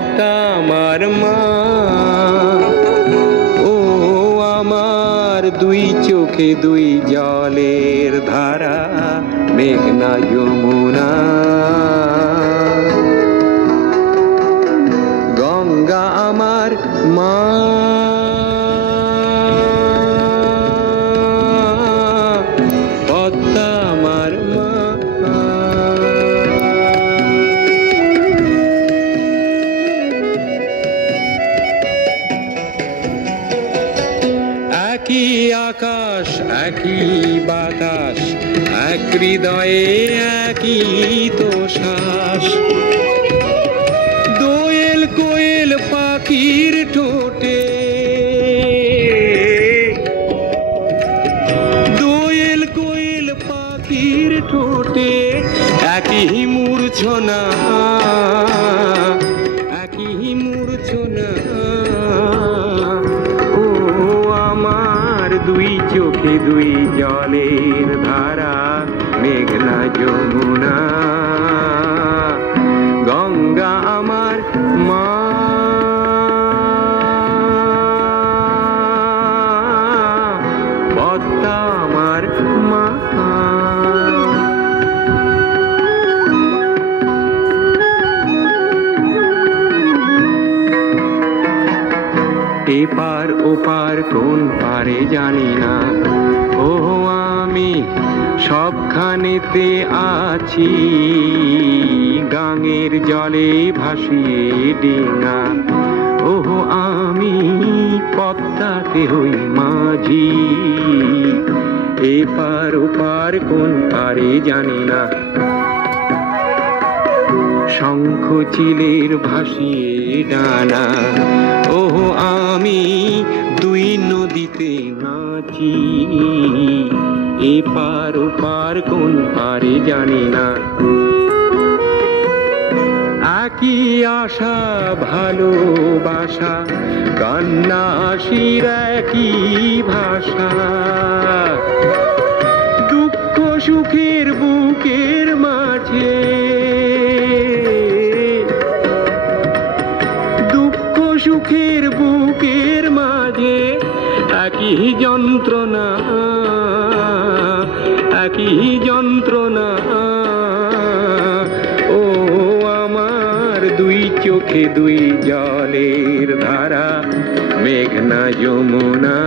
পদ্মা আমার মা, ও আমার দুই চোখে দুই জলের ধারা, মেঘনা যমুনা। গঙ্গা আমার মা, পদ্মা আমার মা। একই আকাশ একই বাতাস, এক হৃদয়ে একই তো শ্বাস। দোয়েল কোয়েল পাখির ঠোঁটে, দোয়েল কোয়েল পাখির ঠোঁটে একই মূর্ছনা, একই মূর্ছনা। ও আমার দুই চোখে দুই জলের ধারা, মেঘনা যমুনা। গঙ্গা আমার মা, পদ্মা আমার মা। এপার ওপার কোন পারে জানি না, ও আমি সবখানেতে আছি। গাঙের জলে ভাসিয়ে ডিঙা, ও আমি পদ্মাতে হই মাঝি। এপার ওপার কোন পারে জানি না, শঙ্খ চিলের ভাসিয়ে ডানা, ও আমি দুই নদীতে নাচি। এপার ওপার কোন পারে জানি না, একই আশা ভালোবাসা, কান্না হাসির একই ভাষা। দুঃখ সুখের বুকের মাঝে, দুঃখ সুখের বুকের মাঝে একই যন্ত্রণা, একই যন্ত্রণা। ও আমার দুই চোখে দুই জলের ধারা, মেঘনা যমুনা।